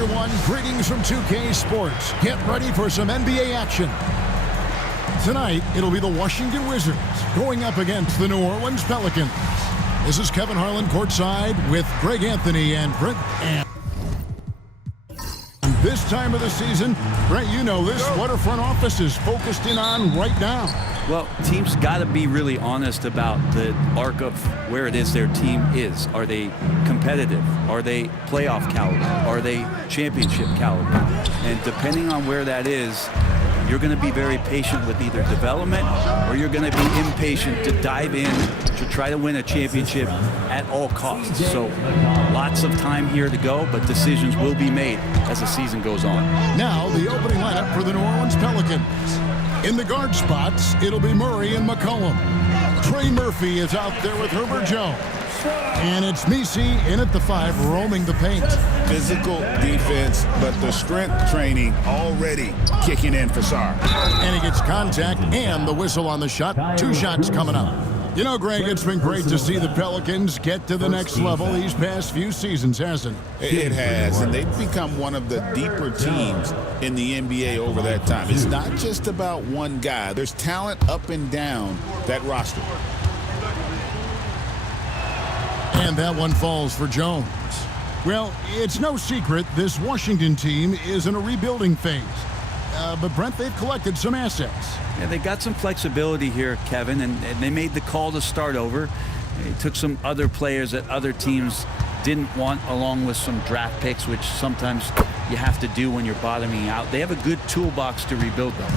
everyone. Greetings from 2K Sports. Get ready for some NBA action. Tonight, it'll be the Washington Wizards going up against the New Orleans Pelicans. This is Kevin Harlan courtside with Greg Anthony and Brent. And this time of the season, Brent, you know this, what our front office is focused in on right now. Well, teams got to be really honest about the arc of where it is their team is. Are they competitive? Are they playoff caliber? Are they championship caliber? And depending on where that is, you're going to be very patient with either development or you're going to be impatient to dive in to try to win a championship at all costs. So lots of time here to go, but decisions will be made as the season goes on. Now the opening lineup for the New Orleans Pelicans. In the guard spots, it'll be Murray and McCollum. Trey Murphy is out there with Herbert Jones. And it's Messi in at the 5, roaming the paint. Physical defense, but the strength training already kicking in for Sarr. And he gets contact and the whistle on the shot. 2 shots coming up. You know, Greg, it's been great to see the Pelicans get to the next level these past few seasons, hasn't it? It has, and they've become one of the deeper teams in the NBA over that time. It's not just about one guy. There's talent up and down that roster. And that one falls for Jones. Well, it's no secret this Washington team is in a rebuilding phase. But, Brent, they've collected some assets. Yeah, they got some flexibility here, Kevin, and they made the call to start over. They took some other players that other teams didn't want, along with some draft picks, which sometimes you have to do when you're bottoming out. They have a good toolbox to rebuild them.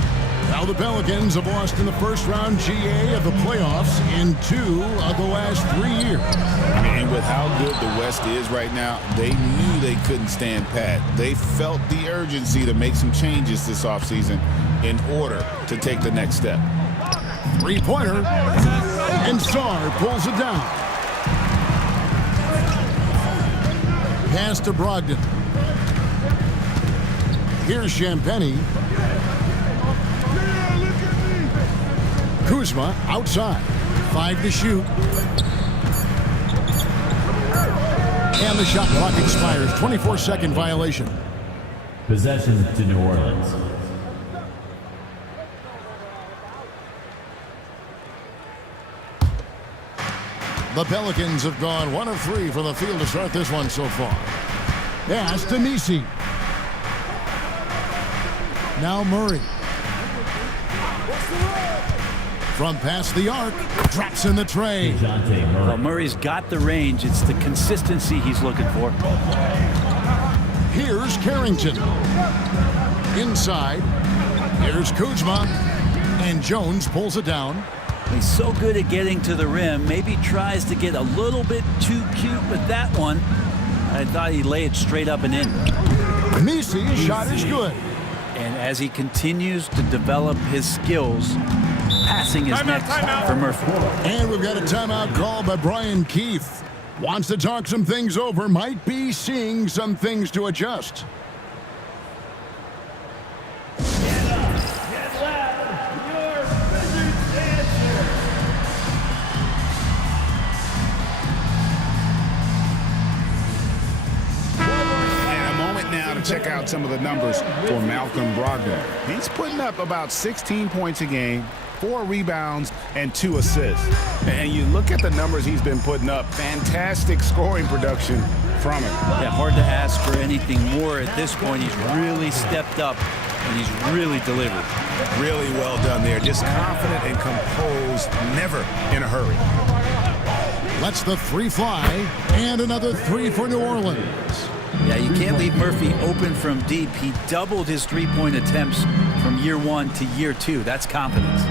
Now the Pelicans have lost in the first round GA of the playoffs in 2 of the last 3 years. And with how good the West is right now, they knew they couldn't stand pat. They felt the urgency to make some changes this offseason in order to take the next step. 3-pointer, and Sarr pulls it down. Pass to Brogdon. Here's Champagnie. Kuzma outside. 5 to shoot. And the shot clock expires. 24-second violation. Possession to New Orleans. The Pelicans have gone 1 of 3 from the field to start this one so far. Pass to Messi. Now Murray. From past the arc, drops in the tray. Well, Murray's got the range. It's the consistency he's looking for. Here's Carrington. Inside. Here's Kuzma. And Jones pulls it down. He's so good at getting to the rim. Maybe tries to get a little bit too cute with that one. I thought he'd lay it straight up and in. Messi's shot is good. And as he continues to develop his skills, passing is next for Murphy. And we've got a timeout call by Brian Keefe. Wants to talk some things over. Might be seeing some things to adjust. Check out some of the numbers for Malcolm Brogdon. He's putting up about 16 points a game, 4 rebounds, and 2 assists. And you look at the numbers he's been putting up, fantastic scoring production from him. Yeah, hard to ask for anything more at this point. He's really stepped up, and he's really delivered. Really well done there. Just confident and composed, never in a hurry. Lets the 3 fly, and another 3 for New Orleans. Yeah, you can't leave Murphy open from deep. He doubled his 3-point attempts from year 1 to year 2. That's confidence.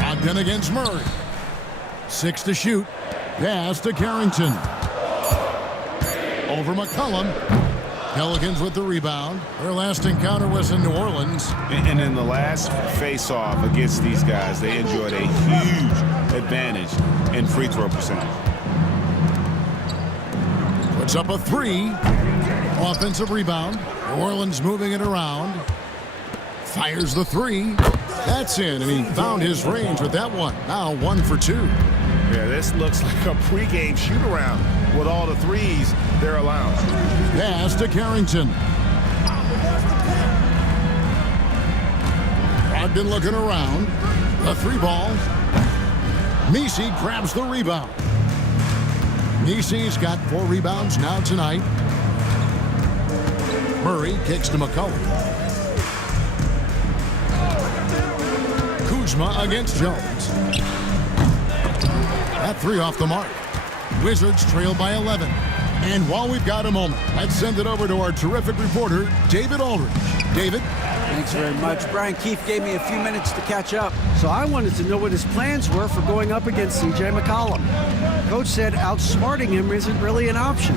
Brogdon against Murray. 6 to shoot. Pass to Carrington. Over McCollum. Pelicans with the rebound. Their last encounter was in New Orleans. And in the last face-off against these guys, they enjoyed a huge advantage in free throw percentage. Puts up a 3. Offensive rebound. New Orleans moving it around. Fires the 3. That's in, and he found his range with that one. Now 1 for 2. Yeah, this looks like a pregame shoot-around with all the threes they're allowing. Pass to Carrington. Brogdon looking around. The 3 ball. Messi grabs the rebound. Messi's got 4 rebounds now tonight. Murray kicks to McCollum. Kuzma against Jones. That 3 off the mark. Wizards trail by 11. And while we've got a moment, let's send it over to our terrific reporter, David Aldridge. David? Thanks very much. Brian Keefe gave me a few minutes to catch up, so I wanted to know what his plans were for going up against C.J. McCollum. Coach said outsmarting him isn't really an option.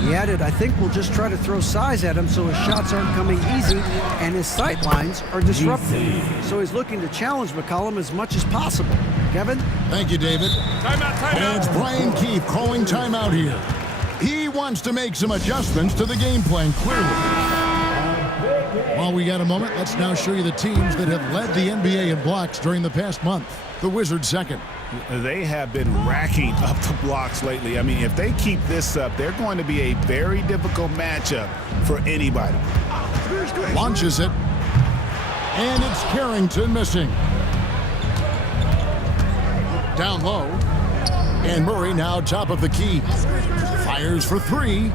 He added, I think we'll just try to throw size at him so his shots aren't coming easy and his sight lines are disrupted. So he's looking to challenge McCollum as much as possible. Kevin? Thank you, David. Timeout. And it's Brian Keefe calling timeout here. He wants to make some adjustments to the game plan, clearly. While we got a moment, let's now show you the teams that have led the NBA in blocks during the past month. The Wizards second. They have been racking up the blocks lately. I mean, if they keep this up, they're going to be a very difficult matchup for anybody. Launches it. And it's Carrington missing. Down low. And Murray now top of the key. Fires for 3.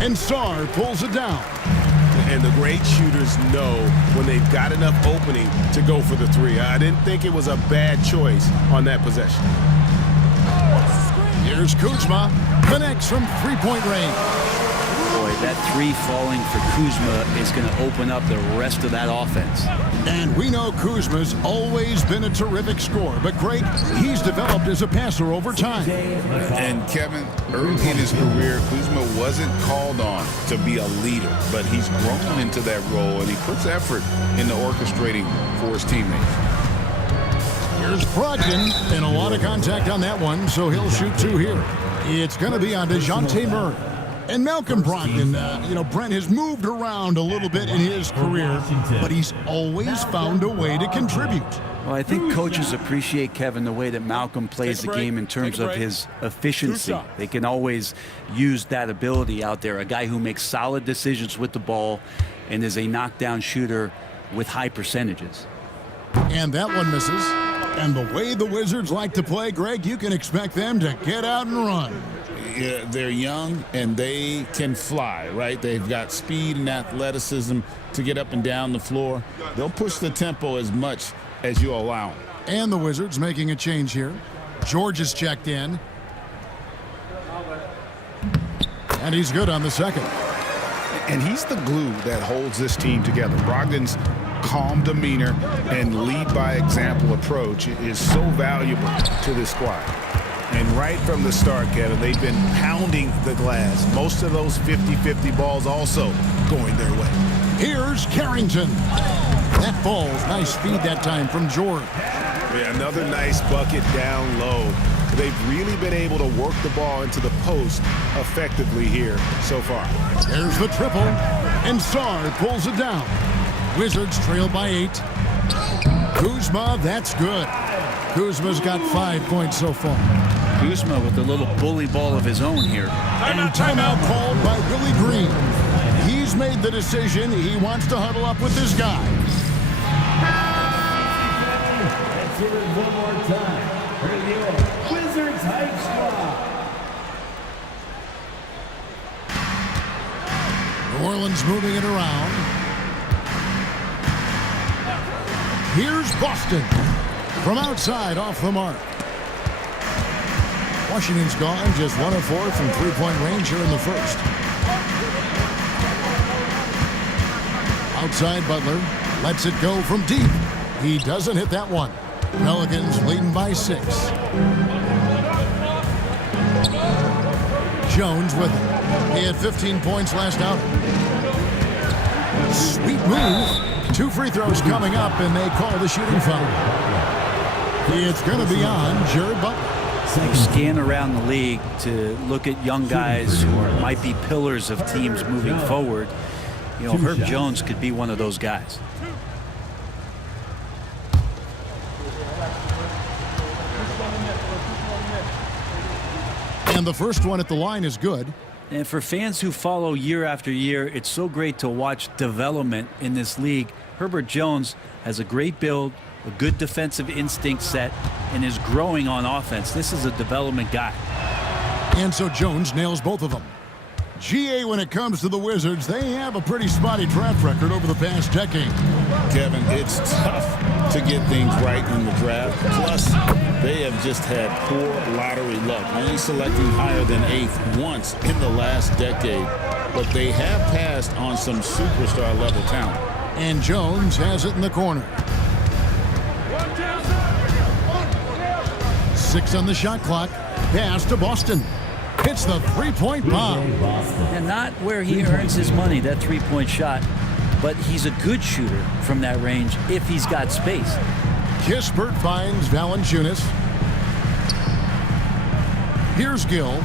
And Sarr pulls it down. And the great shooters know when they've got enough opening to go for the 3. I didn't think it was a bad choice on that possession. Here's Kuzma. Connects from 3-point range. Boy, that 3 falling for Kuzma is going to open up the rest of that offense. And we know Kuzma's always been a terrific scorer. But, Greg, he's developed as a passer over time. And, Kevin, early in his career, Kuzma wasn't called on to be a leader, but he's grown into that role, and he puts effort into orchestrating for his teammates. Here's Brogdon, and a lot of contact on that one, so he'll shoot 2 here. It's going to be on DeJounte Murray. And Malcolm Brogdon, Brent has moved around a little bit in his career, but he's always found a way to contribute. Well, I think coaches appreciate, Kevin, the way that Malcolm plays the game in terms of his efficiency. They can always use that ability out there. A guy who makes solid decisions with the ball and is a knockdown shooter with high percentages. And that one misses. And the way the Wizards like to play, Greg, you can expect them to get out and run. Yeah, they're young and they can fly, right? They've got speed and athleticism to get up and down the floor. They'll push the tempo as much as you allow them. And the Wizards making a change here. George is checked in. And he's good on the second. And he's the glue that holds this team together. Brogdon's calm demeanor and lead-by-example approach is so valuable to this squad. And right from the start, Kevin, they've been pounding the glass. Most of those 50-50 balls also going their way. Here's Carrington. That falls. Nice speed that time from George. Yeah, another nice bucket down low. They've really been able to work the ball into the post effectively here so far. There's the triple. And Sarr pulls it down. Wizards trail by 8. Kuzma, that's good. Kuzma's got 5 points so far. Kuzma with a little bully ball of his own here. And timeout called by Willie Green. He's made the decision. He wants to huddle up with his guys. Let's hear it one more time for your Wizards Hype Squad. New Orleans moving it around. Here's Boston. From outside, off the mark. Washington's gone just 1 of 4 from 3-point range here in the first. Outside, Butler lets it go from deep. He doesn't hit that one. Pelicans leading by 6. Jones with it. He had 15 points last outing. Sweet move. 2 free throws coming up, and they call the shooting foul. It's going to be on Jared Butler. Scan around the league to look at young guys who might be pillars of teams moving forward. You know, Herb Jones could be one of those guys. And the first one at the line is good. And for fans who follow year after year, it's so great to watch development in this league. Herbert Jones has a great build, a good defensive instinct set, and is growing on offense. This is a development guy. And so Jones nails both of them. GA, when it comes to the Wizards, they have a pretty spotty draft record over the past decade. Kevin, it's tough to get things right in the draft. Plus, they have just had poor lottery luck, only selecting higher than 8th once in the last decade. But they have passed on some superstar-level talent. And Jones has it in the corner. 6 on the shot clock. Pass to Boston. Hits the three-point bomb. And not where he earns his money, that three-point shot. But he's a good shooter from that range if he's got space. Kispert finds Valanciunas. Here's Gill.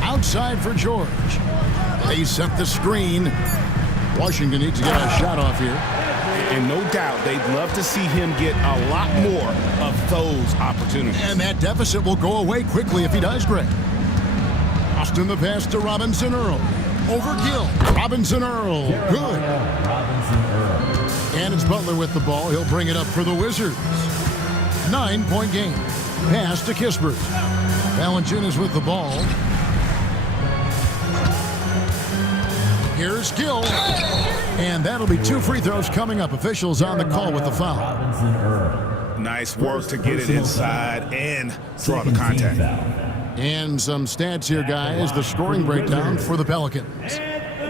Outside for George. They set the screen. Washington needs to get a shot off here. And no doubt they'd love to see him get a lot more of those opportunities. And that deficit will go away quickly if he does, Greg. Austin the pass to Robinson Earl. Over Gill. Robinson Earl. Good. And it's Butler with the ball. He'll bring it up for the Wizards. 9-point game. Pass to Kispert. Valanciunas with the ball. Here's Gill. And that'll be 2 free throws coming up. Officials on the call with the foul. Nice work to get it inside and draw the contact. And some stats here, guys. The scoring breakdown for the Pelicans.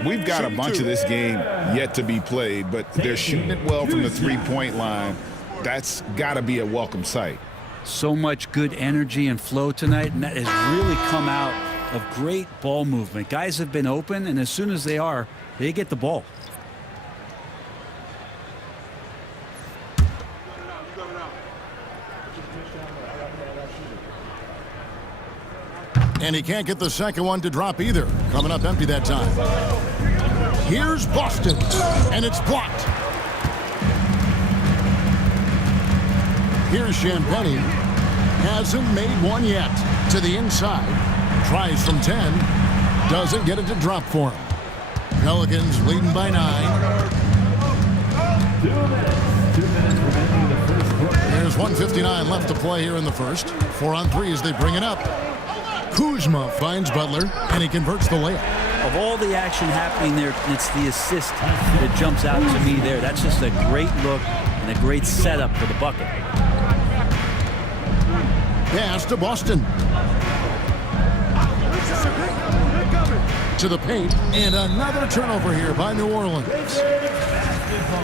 We've got a bunch of this game yet to be played, but they're shooting it well from the three-point line. That's got to be a welcome sight. So much good energy and flow tonight, and that has really come out of great ball movement. Guys have been open, and as soon as they are, they get the ball. And he can't get the second one to drop either. Coming up empty that time. Here's Boston, and it's blocked. Here's Champagnie. Hasn't made one yet. To the inside. Tries from 10. Doesn't get it to drop for him. Pelicans leading by 9. 2 minutes remaining in the first quarter. There's 1:59 left to play here in the first. 4 on 3 as they bring it up. Kuzma finds Butler, and he converts the layup. Of all the action happening there, it's the assist that jumps out to me there. That's just a great look and a great setup for the bucket. Pass to Boston. To the paint, and another turnover here by New Orleans.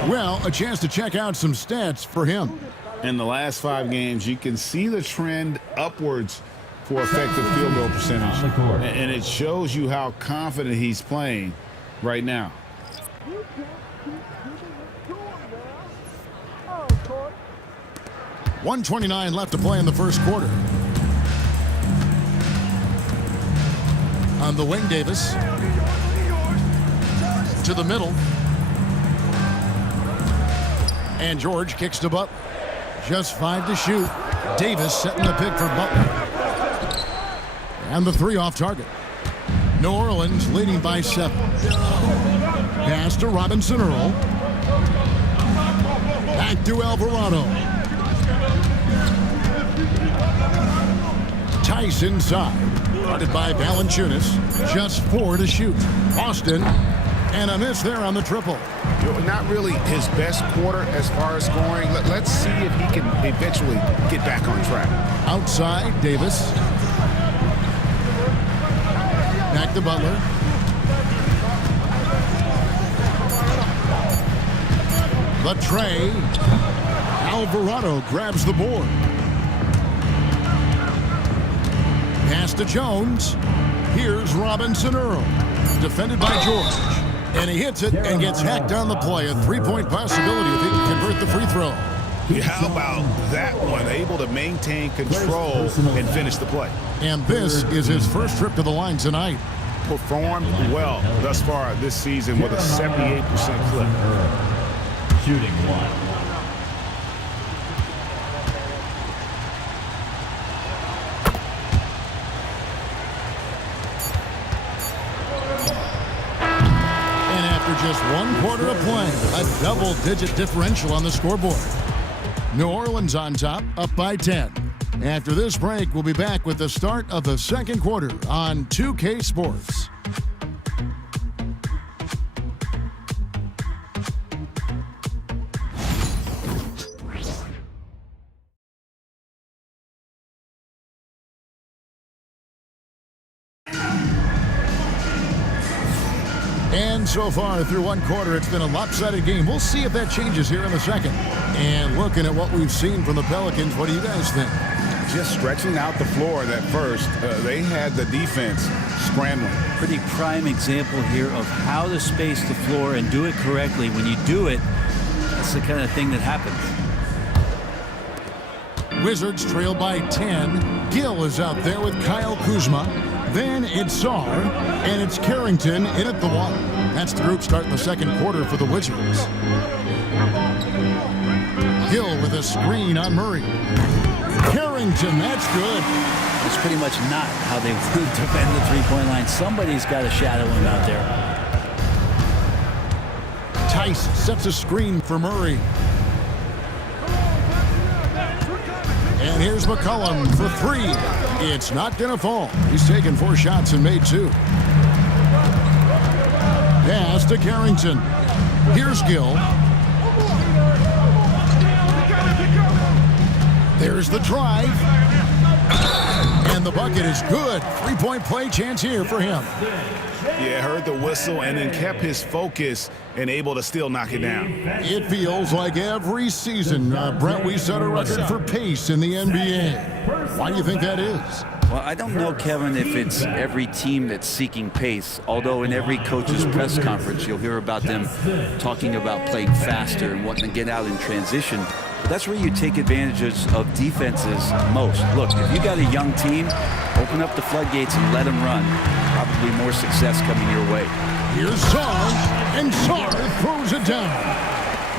Well, a chance to check out some stats for him. In the last 5 games, you can see the trend upwards for effective field goal percentage. And it shows you how confident he's playing right now. $129 left to play in the first quarter. On the wing, Davis. To the middle. And George kicks to Butler. Just 5 to shoot. Davis setting the pick for Butler. And the 3 off target. New Orleans leading by 7. Pass to Robinson Earl. Back to Alvarado. Tice inside. Guarded by Valanciunas. Just 4 to shoot. Austin. And a miss there on the triple. Not really his best quarter as far as scoring. Let's see if he can eventually get back on track. Outside, Davis. Back to Butler. The tray. Alvarado grabs the board. Pass to Jones. Here's Robinson Earl. Defended by George. And he hits it and gets hacked on the play. A 3-point possibility if he can convert the free throw. How about that one? Able to maintain control and finish the play. And this is his first trip to the line tonight. Performed well thus far this season with a 78% clip. Shooting 1. just one quarter of play. A double-digit differential on the scoreboard. New Orleans on top, up by 10. After this break, we'll be back with the start of the second quarter on 2K Sports. And so far through one quarter, it's been a lopsided game. We'll see if that changes here in the second. And looking at what we've seen from the Pelicans, what do you guys think? Just stretching out the floor at first. They had the defense scrambling. Pretty prime example here of how to space the floor and do it correctly. When you do it, that's the kind of thing that happens. Wizards trail by 10. Gill is out there with Kyle Kuzma. Then it's Sarr, and it's Carrington in at the one. That's the group starting the second quarter for the Wizards. Gill with a screen on Murray. Carrington, that's good. That's pretty much not how they would defend the three-point line. Somebody's got to shadow him out there. Tice sets a screen for Murray. And here's McCollum for three. It's not going to fall. He's taken 4 shots and made 2. Pass to Carrington. Here's Gill. There's the drive. And the bucket is good. 3-point play chance here for him. Yeah, heard the whistle and then kept his focus and able to still knock it down. It feels like every season, Brent, we set a record for pace in the NBA. Why do you think that is? Well, I don't know, Kevin, if it's every team that's seeking pace, although in every coach's press conference you'll hear about them talking about playing faster and wanting to get out in transition. But that's where you take advantages of defenses most. Look, if you got a young team, open up the floodgates and let them run. Probably more success coming your way. Here's Sarr, and Sarr throws it down.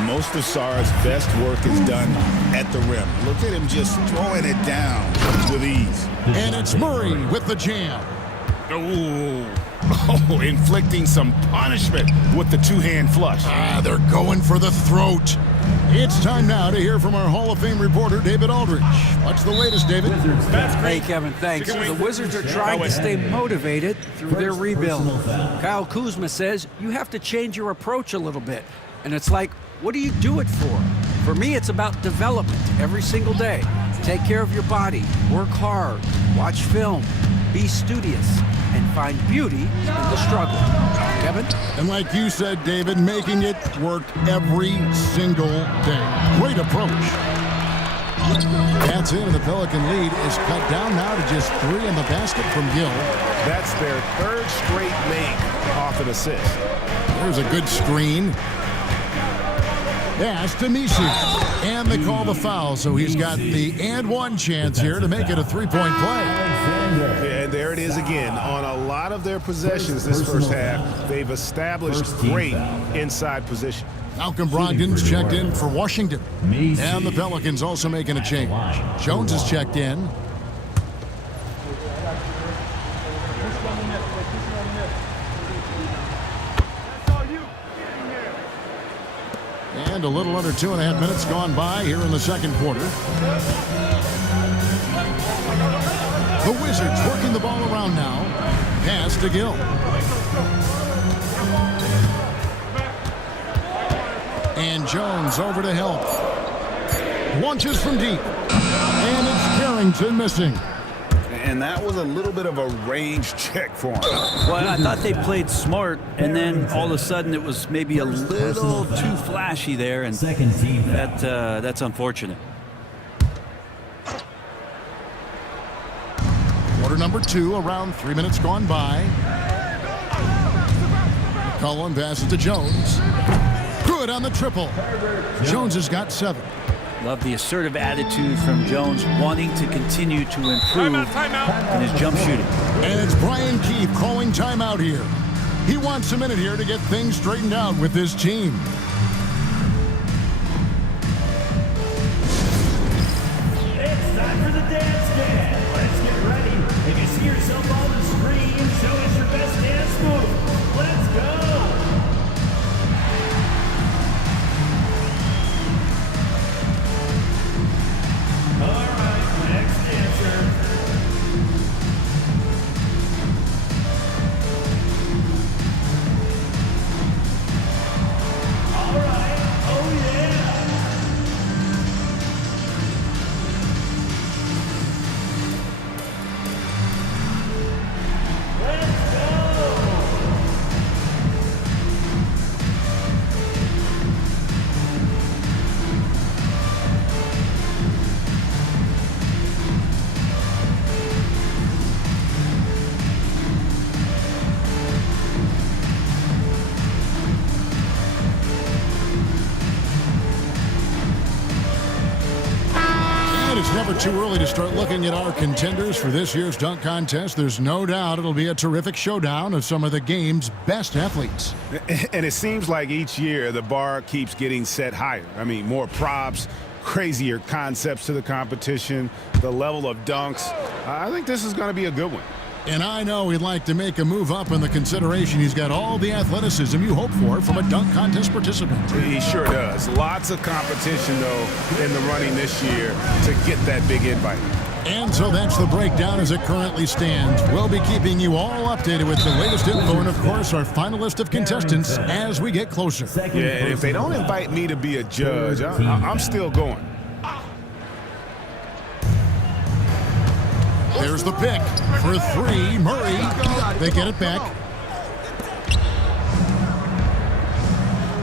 Most of Sarr's best work is done at the rim. Look at him just throwing it down with ease. And it's Murray with the jam. Oh, inflicting some punishment with the two-hand flush. They're going for the throat. It's time now to hear from our Hall of Fame reporter, David Aldridge. What's the latest, David? Hey, Kevin, thanks. The Wizards are trying to stay motivated through their rebuild. Kyle Kuzma says you have to change your approach a little bit. And it's like, what do you do it for? For me, it's about development every single day. Take care of your body, work hard, watch film, be studious, and find beauty in the struggle. Kevin? And like you said, David, making it work every single day. Great approach. That's it, and the Pelican lead is cut down now to just 3 in the basket from Gill. That's their 3rd straight make off an assist. There's a good screen. Pass to Misi. And they call the foul, so he's got the and one chance here to make it a 3-point play. And there it is again. On a lot of their possessions this first half, they've established great inside position. Malcolm Brogdon's checked in for Washington. And the Pelicans also making a change. Jones is checked in. And a little under 2.5 minutes gone by here in the second quarter. The Wizards working the ball around now. Pass to Gill. And Jones over to help. Launches from deep. And it's Carrington missing. And that was a little bit of a range check for him. Well, I thought they played smart, and then all of a sudden it was maybe a little too flashy there, and that's unfortunate. Quarter number 2, around 3 minutes gone by. McCollum passes to Jones. Good on the triple. Jones has got 7. Love the assertive attitude from Jones, wanting to continue to improve in his jump shooting. And it's Brian Keefe calling timeout here. He wants a minute here to get things straightened out with his team. It's time for the dance jam. Let's get ready. If you see yourself on the screen, show us your best dance move. Let's go. too early to start looking at our contenders for this year's dunk contest. There's no doubt it'll be a terrific showdown of some of the game's best athletes. And it seems like each year the bar keeps getting set higher. I mean, more props, crazier concepts to the competition, the level of dunks. I think this is going to be a good one. And I know he'd like to make a move up in the consideration. He's got all the athleticism you hope for from a dunk contest participant. He sure does. Lots of competition, though, in the running this year to get that big invite. And so that's the breakdown as it currently stands. We'll be keeping you all updated with the latest info and, of course, our final list of contestants as we get closer. Yeah, and if they don't invite me to be a judge, I'm still going. There's the pick for three. Murray. They get it back.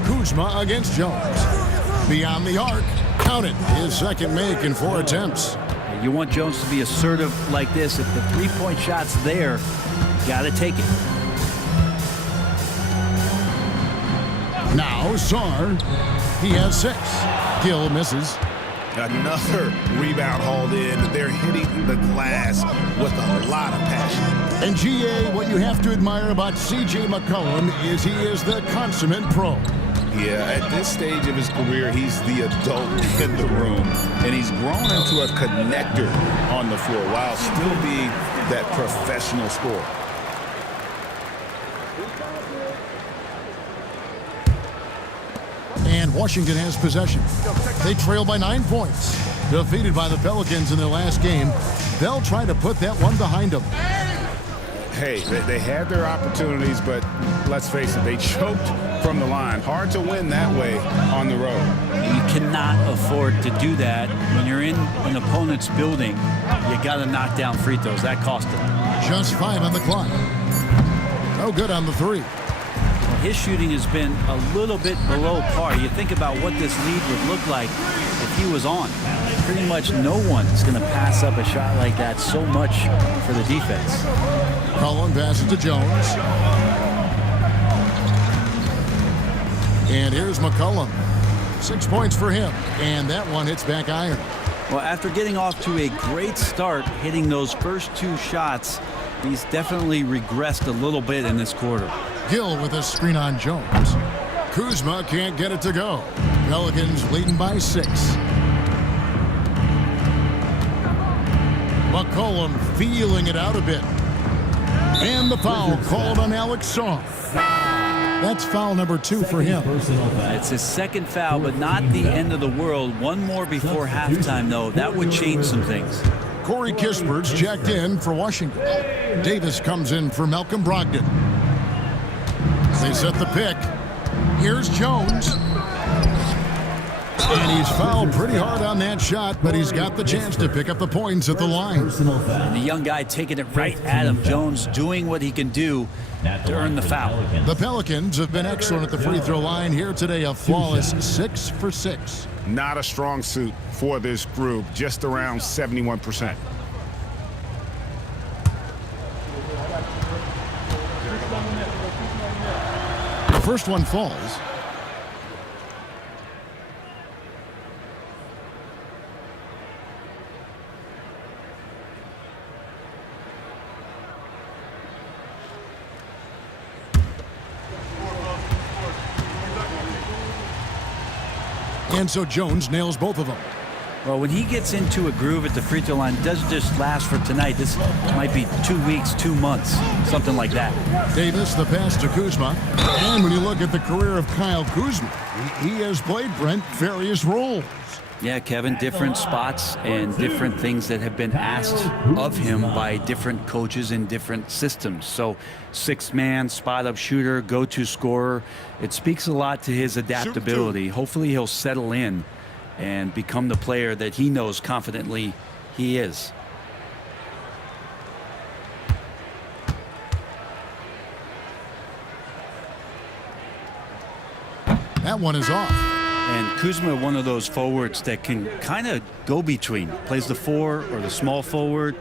Kuzma against Jones. Beyond the arc. Count it. His second make in 4 attempts. You want Jones to be assertive like this. If the three-point shot's there, you got to take it. Now Sarr. He has 6. Gill misses. Another rebound hauled in. They're hitting the glass with a lot of passion. And GA, what you have to admire about C.J. McCollum is he is the consummate pro. Yeah, at this stage of his career, he's the adult in the room, and he's grown into a connector on the floor while still being that professional scorer. And Washington has possession. They trail by 9 points. Defeated by the Pelicans in their last game, they'll try to put that one behind them. Hey, they had their opportunities, but let's face it, they choked from the line. Hard to win that way on the road. You cannot afford to do that. When you're in an opponent's building, you got to knock down free throws. That cost them. Just 5 on the clock. No good on the 3. His shooting has been a little bit below par. You think about what this lead would look like if he was on. Pretty much no one is going to pass up a shot like that so much for the defense. Cullen passes to Jones. And here's McCollum. 6 points for him. And that one hits back iron. Well, after getting off to a great start, hitting those first 2 shots, he's definitely regressed a little bit in this quarter. Gill with a screen on Jones. Kuzma can't get it to go. Pelicans leading by 6. McCollum feeling it out a bit. And the foul called on Alex Sarr. That's foul number 2 for him. It's his second foul, but not the end of the world. One more before halftime, though. That would change some things. Corey Kispert's checked in for Washington. Davis comes in for Malcolm Brogdon. They set the pick. Here's Jones. And he's fouled pretty hard on that shot, but he's got the chance to pick up the points at the line. And the young guy taking it right at him. Jones doing what he can do to earn the foul. The Pelicans have been excellent at the free throw line here today, a flawless 6 for 6. Not a strong suit for this group, just around 71%. The first one falls. And so Jones nails both of them. Well, when he gets into a groove at the free throw line, it doesn't just last for tonight. This might be 2 weeks, 2 months, something like that. Davis, the pass to Kuzma. And when you look at the career of Kyle Kuzma, he has played, Brent, various roles. Yeah, Kevin, different spots and different things that have been asked of him by different coaches in different systems. So 6-man, spot-up shooter, go-to scorer. It speaks a lot to his adaptability. Hopefully he'll settle in and become the player that he knows confidently he is. That one is off. And Kuzma, one of those forwards that can kind of go between, plays the 4 or the small forward,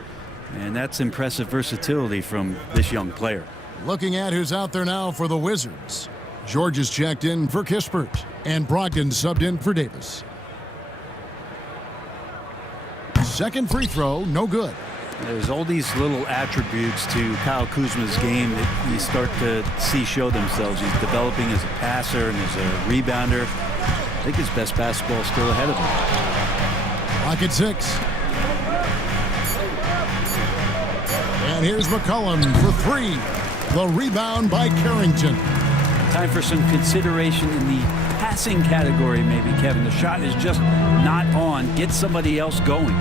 and that's impressive versatility from this young player. Looking at who's out there now for the Wizards. George is checked in for Kispert, and Brogdon subbed in for Davis. Second free throw, no good. There's all these little attributes to Kyle Kuzma's game that you start to see show themselves. He's developing as a passer and as a rebounder. I think his best basketball is still ahead of him. Clock at 6. And here's McCollum for 3. The rebound by Carrington. Time for some consideration in the passing category, maybe, Kevin. The shot is just not on. Get somebody else going.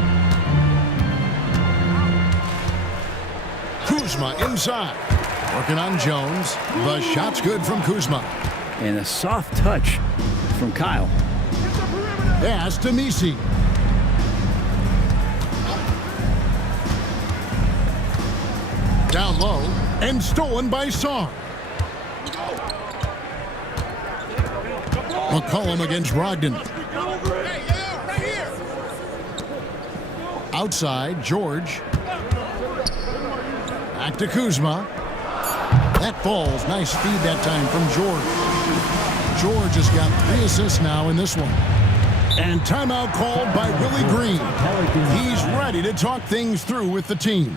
Kuzma inside. Working on Jones. The shot's good from Kuzma. And a soft touch from Kyle. Pass to Nisi. Down low and stolen by Sarr. McCollum against Brogdon. Outside, George. Back to Kuzma. That falls. Nice speed that time from George. George has got 3 assists now in this one. And timeout called by Willie Green. He's ready to talk things through with the team.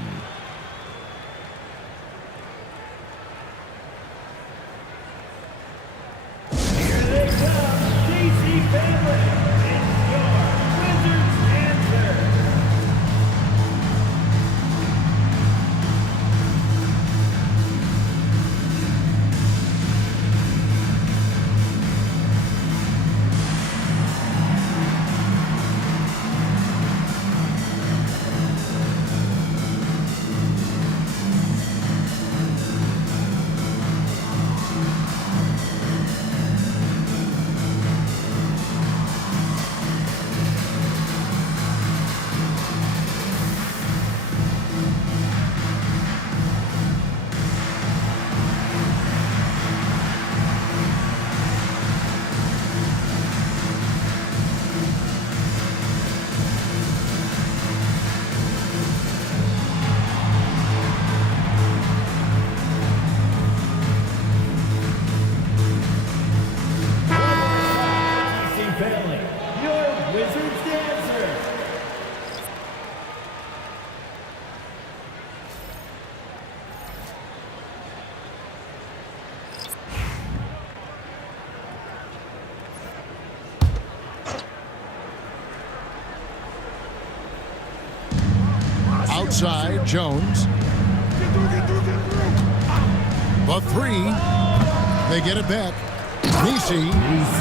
Outside, Jones. The 3. They get it back. Nisi.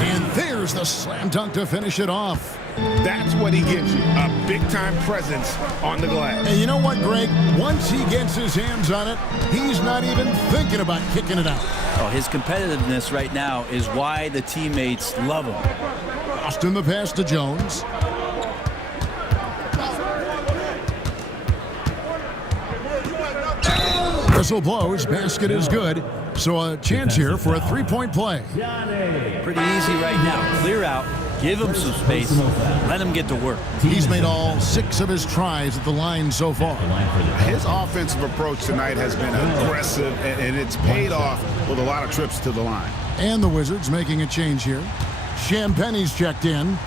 And there's the slam dunk to finish it off. That's what he gives you, a big-time presence on the glass. And you know what, Greg? Once he gets his hands on it, he's not even thinking about kicking it out. Oh, his competitiveness right now is why the teammates love him. Austin the pass to Jones. Whistle blows. Basket is good. So a chance here for a 3-point play. Pretty easy right now. Clear out. Give him some space. Let him get to work. He's made all 6 of his tries at the line so far. His offensive approach tonight has been aggressive, and it's paid off with a lot of trips to the line. And the Wizards making a change here. Champagne's checked in.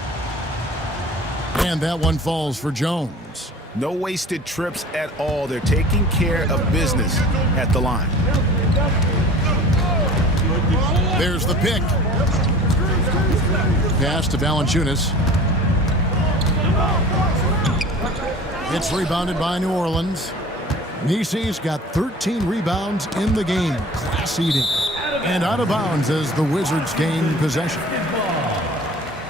And that one falls for Jones. No wasted trips at all. They're taking care of business at the line. There's the pick. Pass to Valanciunas. It's rebounded by New Orleans. Nisi's got 13 rebounds in the game. Class eating. And out of bounds as the Wizards gain possession.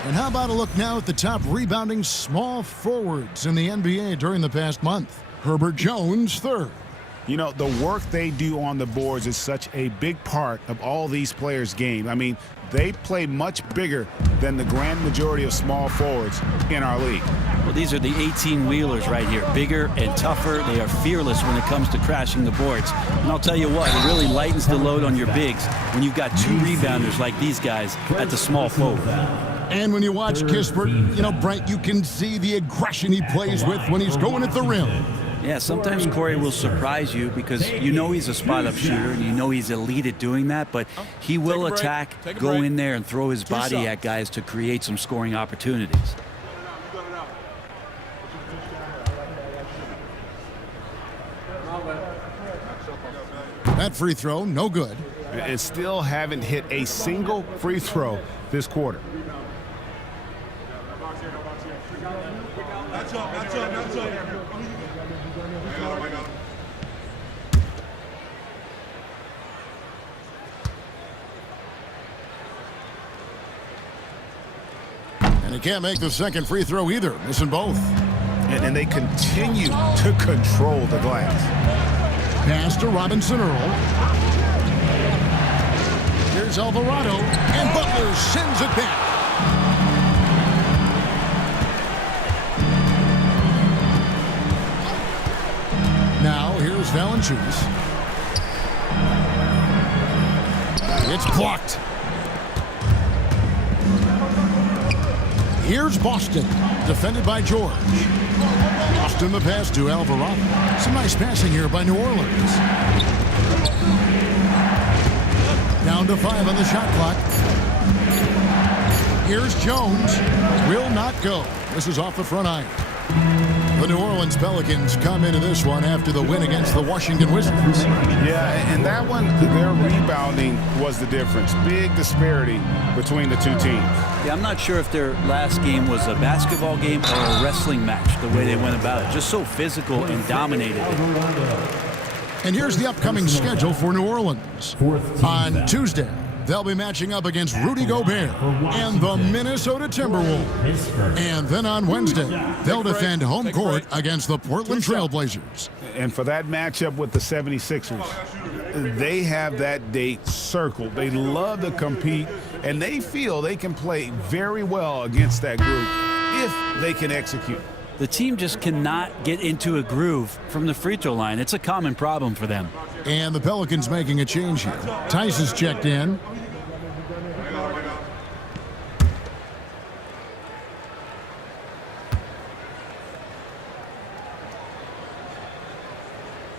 And how about a look now at the top rebounding small forwards in the NBA during the past month? Herbert Jones, 3rd. You know, the work they do on the boards is such a big part of all these players' game. I mean, they play much bigger than the grand majority of small forwards in our league. Well, these are the 18-wheelers right here. Bigger and tougher. They are fearless when it comes to crashing the boards. And I'll tell you what, it really lightens the load on your bigs when you've got 2 rebounders like these guys at the small forward. And when you watch Kispert, you know, Brent, you can see the aggression he plays with when he's going at the rim. Yeah, sometimes Corey will surprise you because you know he's a spot-up shooter and you know he's elite at doing that, but he will attack, go in there and throw his body at guys to create some scoring opportunities. That free throw, no good. And still haven't hit a single free throw this quarter. And he can't make the second free throw either, missing both. And they continue to control the glass. Pass to Robinson Earl. Here's Alvarado, and Butler sends it back. Now here's Valanciunas. It's blocked. Here's Boston, defended by George. Boston the pass to Alvarado. Some nice passing here by New Orleans. Down to 5 on the shot clock. Here's Jones. Will not go. This is off the front iron. The New Orleans Pelicans come into this one after the win against the Washington Wizards. Yeah, and that one, their rebounding was the difference. Big disparity between the two teams. Yeah, I'm not sure if their last game was a basketball game or a wrestling match, the way they went about it. Just so physical and dominated it. And here's the upcoming schedule for New Orleans. On Tuesday, they'll be matching up against Rudy Gobert and the Minnesota Timberwolves. And then on Wednesday, they'll defend home court against the Portland Trail Blazers. And for that matchup with the 76ers, they have that date circled. They love to compete, and they feel they can play very well against that group if they can execute. The team just cannot get into a groove from the free throw line. It's a common problem for them. And the Pelicans making a change here. Tice is checked in.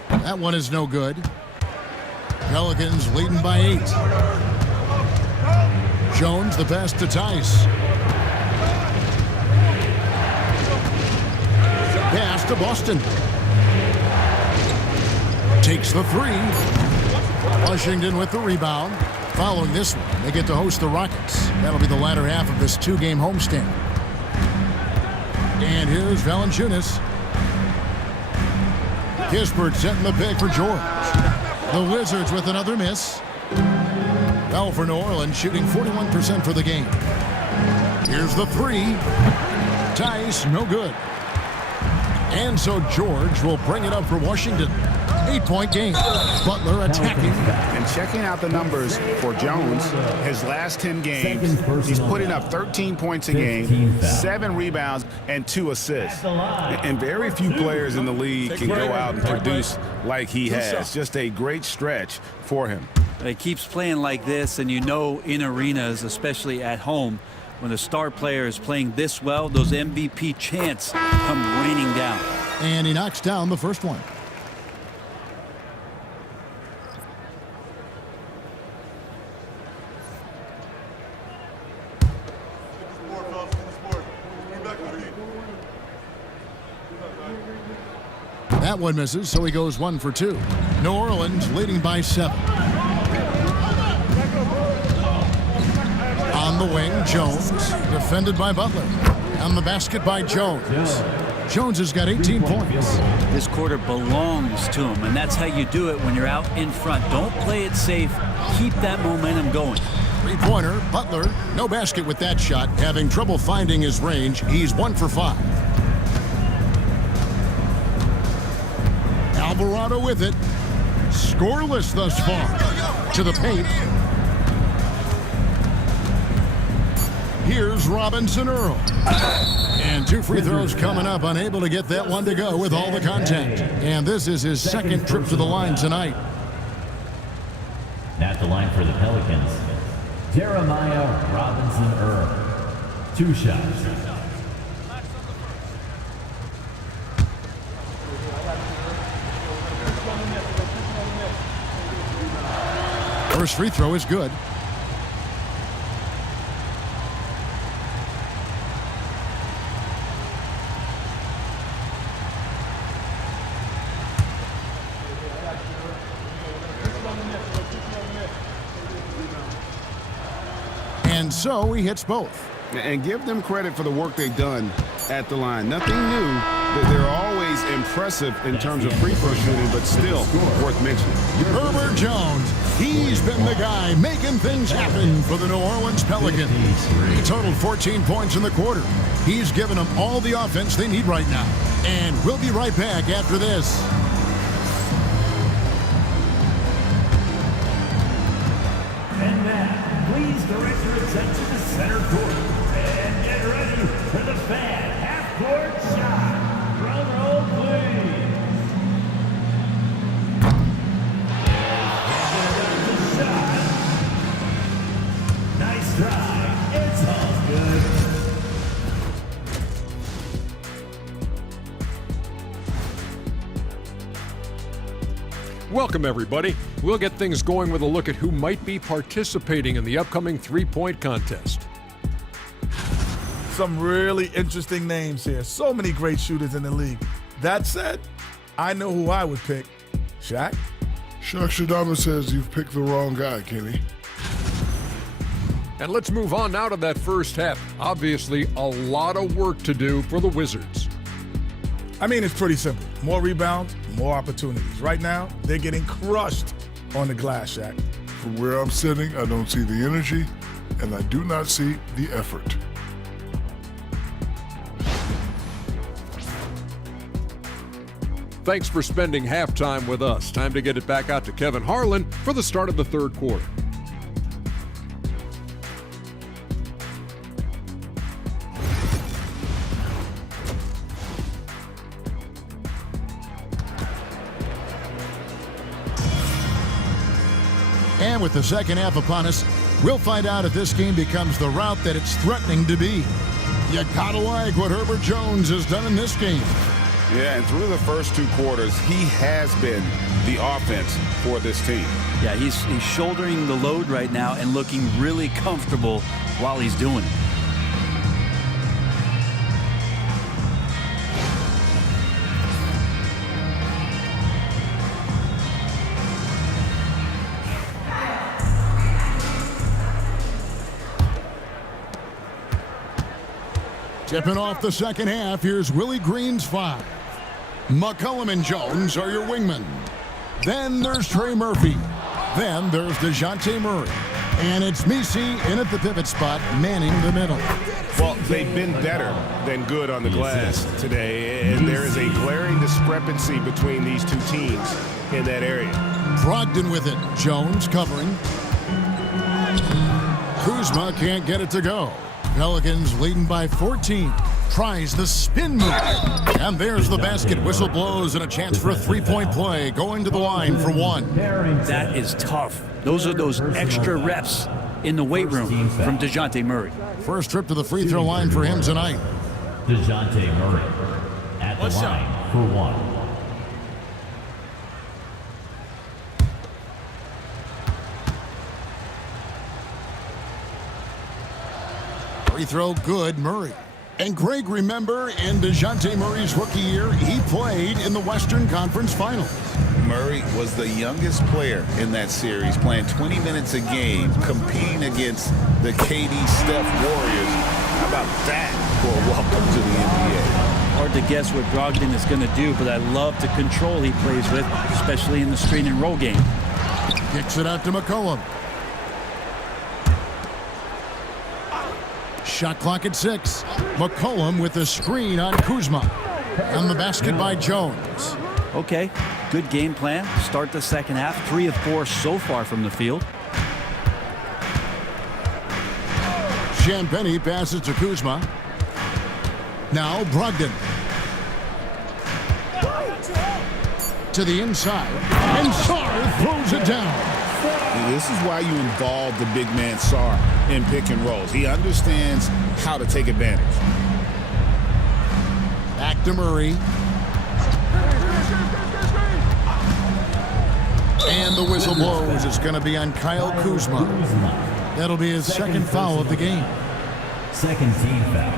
That one is no good. Pelicans leading by 8. Jones the pass to Tice. Pass to Boston. Takes the 3. Washington with the rebound. Following this one, they get to host the Rockets. That'll be the latter half of this 2-game homestand. And here's Valanciunas. Kispert setting the pick for George. The Wizards with another miss. Well, for New Orleans, shooting 41% for the game. Here's the 3. Tice, no good. And so George will bring it up for Washington. 8-point game. Butler attacking. And checking out the numbers for Jones, his last 10 games, he's putting up 13 points a game, 7 rebounds, and 2 assists. And very few players in the league can go out and produce like he has. Just a great stretch for him. He keeps playing like this, and you know in arenas, especially at home, when the star player is playing this well, those MVP chants come raining down. And he knocks down the first one. That one misses, so he goes 1 for 2. New Orleans leading by 7. On the wing, Jones, defended by Butler. On the basket by Jones. Jones has got 18 points. This quarter belongs to him, and that's how you do it when you're out in front. Don't play it safe. Keep that momentum going. 3-pointer, Butler, no basket with that shot. Having trouble finding his range, he's 1 for 5. Alvarado with it. Scoreless thus far. To the paint. Here's Robinson Earl. And 2 free throws coming up. Unable to get that one to go with all the contact. And this is his second trip to the line tonight. At the line for the Pelicans, Jeremiah Robinson Earl. 2 shots. First free throw is good. And so he hits both. And give them credit for the work they've done at the line. Nothing new. They're always impressive in terms of free throw shooting, but still worth mentioning. Herbert Jones, he's been the guy making things happen for the New Orleans Pelicans. He totaled 14 points in the quarter. He's given them all the offense they need right now. And we'll be right back after this. And now, please direct your attention to center court. And get ready for the fan half-court shot. Drum roll, please. And the shot. Nice try. It's all good. Welcome, everybody. We'll get things going with a look at who might be participating in the upcoming three-point contest. Some really interesting names here. So many great shooters in the league. That said, I know who I would pick. Shaq? Shaq Shadama says you've picked the wrong guy, Kenny. And let's move on now to that first half. Obviously, a lot of work to do for the Wizards. I mean, it's pretty simple. More rebounds, more opportunities. Right now, they're getting crushed on the glass, Shaq. From where I'm sitting, I don't see the energy, and I do not see the effort. Thanks for spending halftime with us. Time to get it back out to Kevin Harlan for the start of the third quarter. And with the second half upon us, we'll find out if this game becomes the route that it's threatening to be. You gotta like what Herbert Jones has done in this game. Yeah, and through the first two quarters, he has been the offense for this team. Yeah, he's shouldering the load right now and looking really comfortable while he's doing it. Tipping off the second half, here's Willie Green's 5. McCollum and Jones are your wingmen. Then there's Trey Murphy. Then there's DeJounte Murray. And it's Messi in at the pivot spot, manning the middle. Well, they've been better than good on the glass today, and there is a glaring discrepancy between these two teams in that area. Brogdon with it. Jones covering. Kuzma can't get it to go. Pelicans leading by 14. Tries the spin move. And there's the basket. Whistle blows and a chance for a three-point play. Going to the line for one. That is tough. Those are those extra reps in the weight room from DeJounte Murray. First trip to the free throw line for him tonight. DeJounte Murray at the line for one. Free throw good, Murray. And Greg, remember, in DeJounte Murray's rookie year, he played in the Western Conference Finals. Murray was the youngest player in that series, playing 20 minutes a game, competing against the KD Steph Warriors. How about that for a welcome to the NBA? Hard to guess what Brogdon is going to do, but I love the control he plays with, especially in the screen and roll game. Kicks it out to McCollum. Shot clock at 6. McCollum with the screen on Kuzma. And the basket by Jones. Okay, good game plan. Start the second half. 3 of 4 so far from the field. Champagny passes to Kuzma. Now Brogdon. To the inside. And Sarr throws it down. This is why you involve the big man Sarr in pick and rolls. He understands how to take advantage. Back to Murray. And the whistle blows. It's going to be on Kyle Kuzma. That'll be his second foul of the game. Second team foul.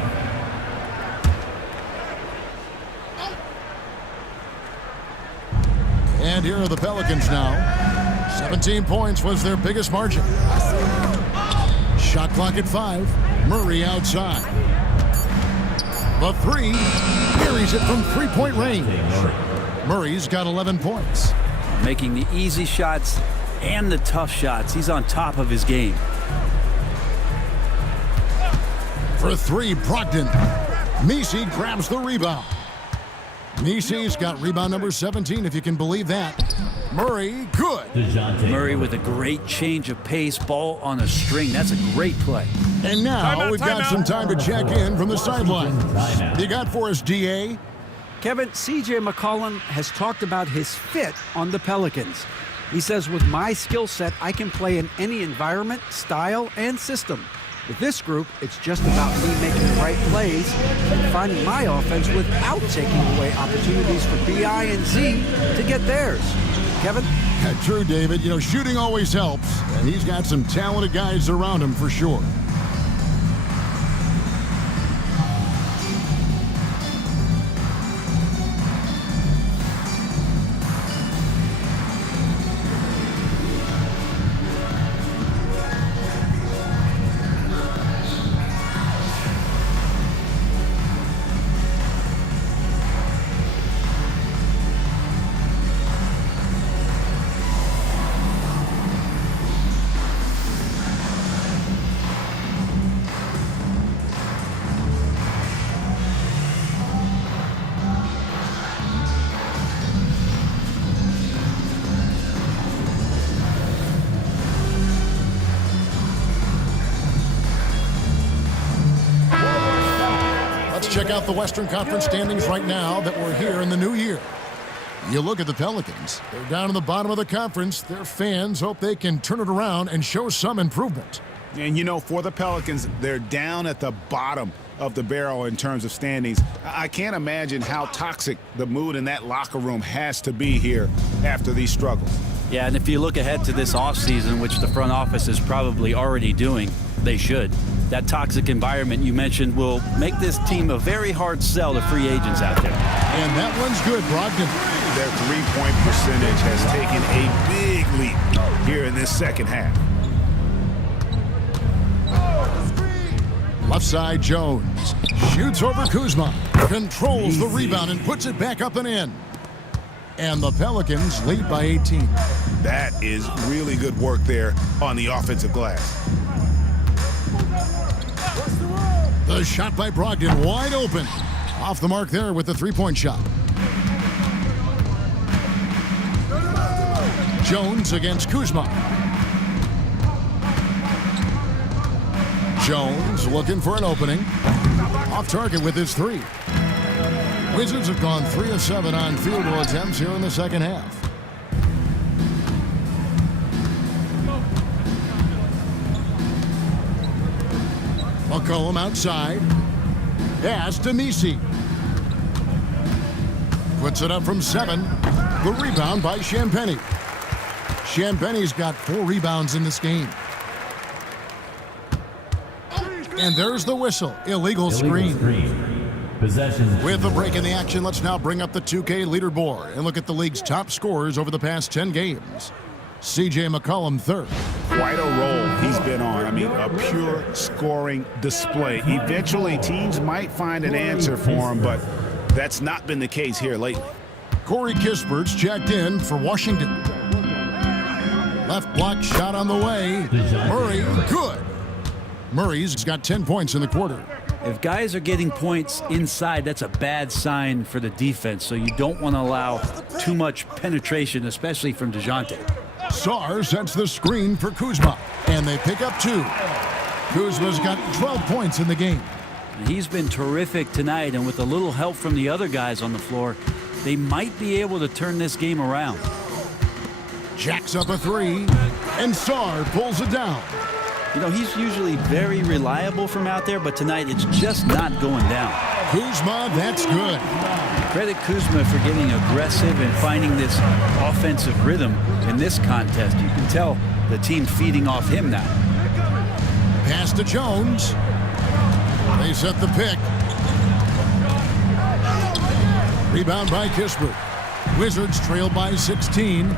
And here are the Pelicans now. 17 points was their biggest margin. Shot clock at 5. Murray outside. The 3. Carries it from three-point range. Murray's got 11 points. Making the easy shots and the tough shots. He's on top of his game. For 3, Brogdon. Messi grabs the rebound. Messi's got rebound number 17, if you can believe that. Murray, good. Murray with a great change of pace, ball on a string. That's a great play. And now we've got some time to check in from the sideline. You got for us, DA? Kevin, C.J. McCollum has talked about his fit on the Pelicans. He says, with my skill set, I can play in any environment, style, and system. With this group, it's just about me making the right plays and finding my offense without taking away opportunities for B.I. and Z to get theirs. Kevin? True, David. You know, shooting always helps, and he's got some talented guys around him for sure. Check out the Western Conference standings right now that we're here in the new year. You look at the Pelicans. They're down in the bottom of the conference. Their fans hope they can turn it around and show some improvement. And, you know, for the Pelicans, they're down at the bottom of the barrel in terms of standings. I can't imagine how toxic the mood in that locker room has to be here after these struggles. Yeah, and if you look ahead to this offseason, which the front office is probably already doing, they should. That toxic environment you mentioned will make this team a very hard sell to free agents out there. And that one's good, Brogdon. Their three-point percentage has taken a big leap here in this second half. Left side, Jones. Shoots over Kuzma. Controls the rebound and puts it back up and in. And the Pelicans lead by 18. That is really good work there on the offensive glass. The shot by Brogdon, wide open. Off the mark there with the three-point shot. Jones against Kuzma. Jones looking for an opening. Off target with his 3. Wizards have gone 3 of 7 on field goal attempts here in the second half. McCollum outside. Pass to Messi. Puts it up from 7. The rebound by Champagnie. Champagnie's got 4 rebounds in this game. And there's the whistle. Illegal screen. Possession. With a break in the action, let's now bring up the 2K leaderboard and look at the league's top scorers over the past 10 games. C.J. McCollum third. Quite a roll he's been on. I mean, a pure scoring display. Eventually, teams might find an answer for him, but that's not been the case here lately. Corey Kispert's checked in for Washington. Left block shot on the way. Murray, good. Murray's got 10 points in the quarter. If guys are getting points inside, that's a bad sign for the defense, so you don't want to allow too much penetration, especially from DeJounte. Sarr sets the screen for Kuzma, and they pick up 2. Kuzma's got 12 points in the game. He's been terrific tonight, and with a little help from the other guys on the floor, they might be able to turn this game around. Jacks up a 3, and Sarr pulls it down. You know, he's usually very reliable from out there, but tonight it's just not going down. Kuzma, that's good. Credit Kuzma for getting aggressive and finding this offensive rhythm in this contest. You can tell the team feeding off him now. Pass to Jones. They set the pick. Rebound by Kispert. Wizards trail by 16.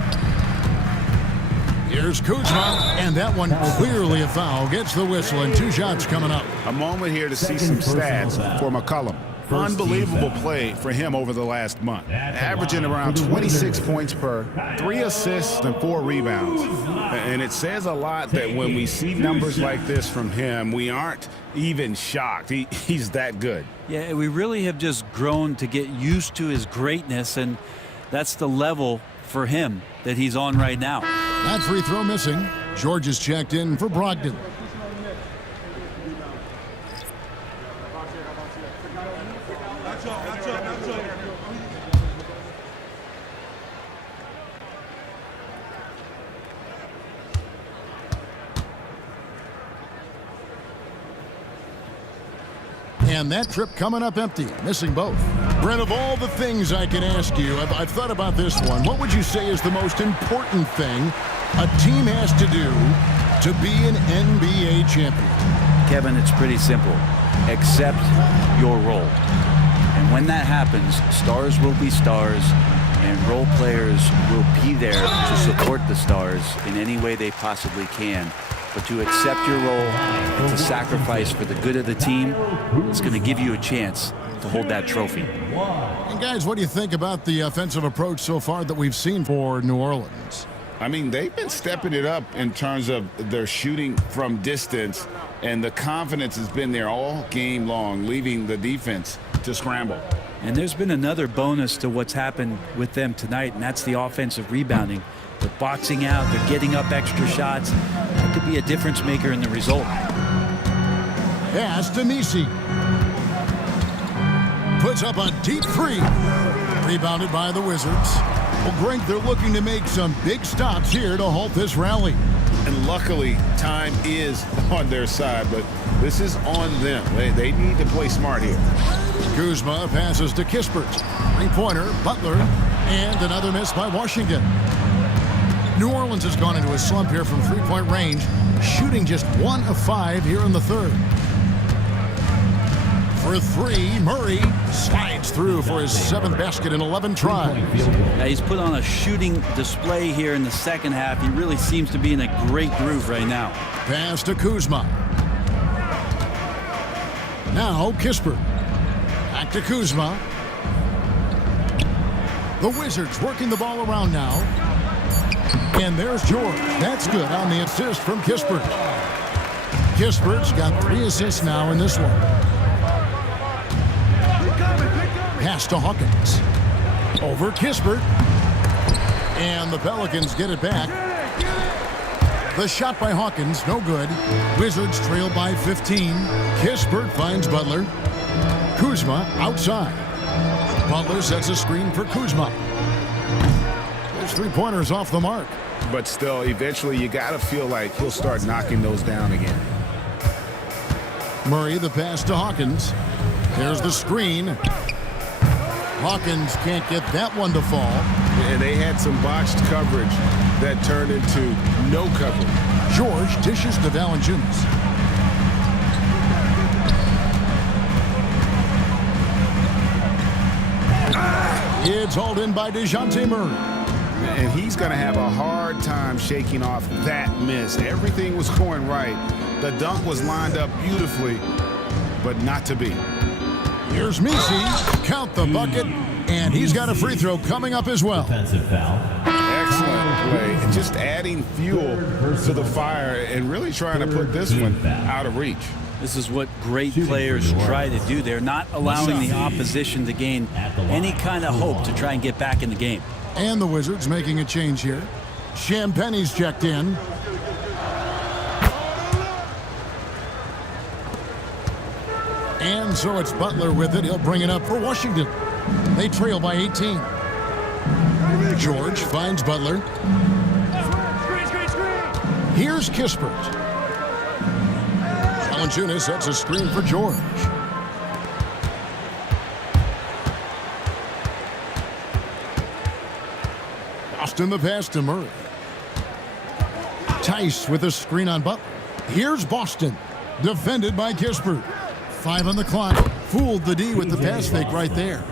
Here's Kuzma, and that one clearly a foul. Gets the whistle, and 2 shots coming up. A moment here to see some stats for McCollum. Unbelievable play for him over the last month. Averaging around 26 points per, 3 assists and 4 rebounds. And it says a lot that when we see numbers like this from him, we aren't even shocked. He's that good. Yeah, we really have just grown to get used to his greatness, and that's the level for him that he's on right now. That free throw missing. George is checked in for Brogdon. And that trip coming up empty, missing both. Brent, of all the things I can ask you, I've thought about this one. What would you say is the most important thing a team has to do to be an NBA champion? Kevin, it's pretty simple. Accept your role. And when that happens, stars will be stars, and role players will be there to support the stars in any way they possibly can. But to accept your role and to sacrifice for the good of the team, it's going to give you a chance to hold that trophy. And guys, what do you think about the offensive approach so far that we've seen for New Orleans? I mean, they've been stepping it up in terms of their shooting from distance, and the confidence has been there all game long, leaving the defense to scramble. And there's been another bonus to what's happened with them tonight, and that's the offensive rebounding. They're boxing out, they're getting up extra shots. That could be a difference maker in the result. Pass to Misi. Puts up a deep 3. Rebounded by the Wizards. Well, Greg, they're looking to make some big stops here to halt this rally. And luckily, time is on their side, but this is on them. They need to play smart here. Kuzma passes to Kispert. 3-pointer, Butler, and another miss by Washington. New Orleans has gone into a slump here from 3-point range, shooting just 1 of 5 here in the third. For 3, Murray slides through for his 7th basket in 11 tries. Now he's put on a shooting display here in the second half. He really seems to be in a great groove right now. Pass to Kuzma. Now Kispert. Back to Kuzma. The Wizards working the ball around now. And there's George. That's good on the assist from Kispert. Kispert's got 3 assists now in this one. Pass to Hawkins. Over Kispert. And the Pelicans get it back. The shot by Hawkins, no good. Wizards trail by 15. Kispert finds Butler. Kuzma outside. Butler sets a screen for Kuzma. Those 3-pointers off the mark. But still, eventually you got to feel like he'll start knocking those down again. Murray, the pass to Hawkins. There's the screen. Hawkins can't get that one to fall. And they had some botched coverage that turned into no coverage. George dishes to Valanciunas. It's hauled in by DeJounte Murray. And he's going to have a hard time shaking off that miss. Everything was going right. The dunk was lined up beautifully, but not to be. Here's Misi. Count the bucket. And he's got a free throw coming up as well. Offensive foul. Excellent play. And just adding fuel to the fire and really trying to put this one out of reach. This is what great players try to do. They're not allowing the opposition to gain any kind of hope to try and get back in the game. And the Wizards making a change here. Champagne's checked in. And so it's Butler with it. He'll bring it up for Washington. They trail by 18. George finds Butler. Here's Kispert. Valanciunas sets a screen for George. Boston the pass to Murray. Tice with a screen on Butler. Here's Boston. Defended by Kispert. 5 on the clock. Fooled the D with the pass fake right there.